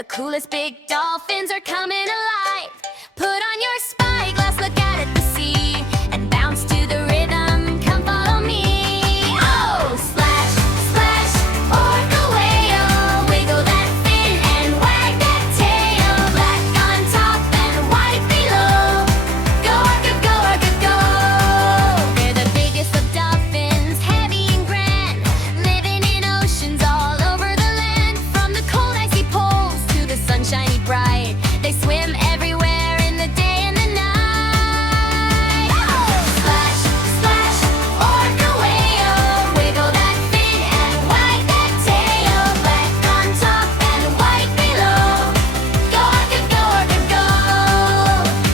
The coolest big dolphins are coming alive. Put on your spyglass, look out at the sea, and bounce to the rhythm, come follow me. Oh, splash, splash, orca whale, wiggle that fin and wag that tail. Black on top and white below. Go orca, go orca, go. They're the biggest of dolphins, heavy and grand, living in oceans all over the land. From the cold icy poles to the sunshiny bright, they swim everywhere in the day and the night. Splash, splash, orca whale, wiggle that fin and wag that tail. Black on top and white below. Go orca, go orca, go.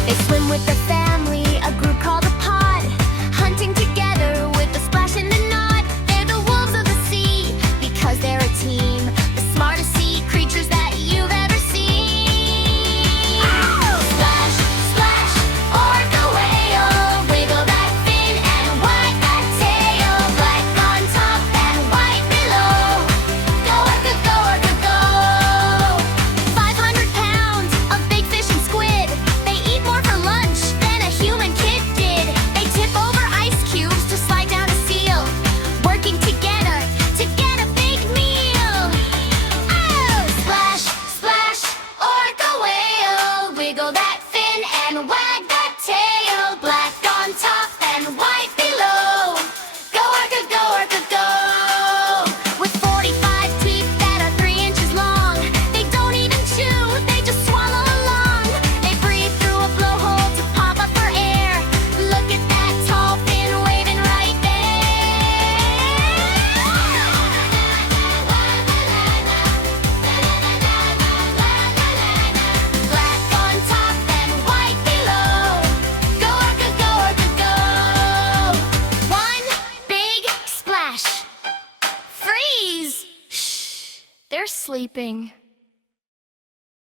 They swim with their family, a group called a pod, hunting together with a splash and a nod. They're the wolves of the sea because they're a team, the smartest sea creatures that you've ever seen. Splash, splash, orca whale, wiggle that fin and wag that tail. Black on top and white below. Go orca, go orca, go. 500 pounds of big fish and squid. They eat more for lunch than a human kid did. They tip over ice cubes to slide down a seal, working together to get a big meal. Oh, splash, splash, orca whale, wiggle that fin and wag that tail. Black on top and white below. Go orca, go orca, go. With 45 teeth that are 3 inches long, they don't even chew, they just swallow along. They breathe through a blowhole to pop up for air. Look at that tall fin waving right there. Black on top and white below. Go orca, go orca, go. One big splash. Freeze! Shh, they're sleeping.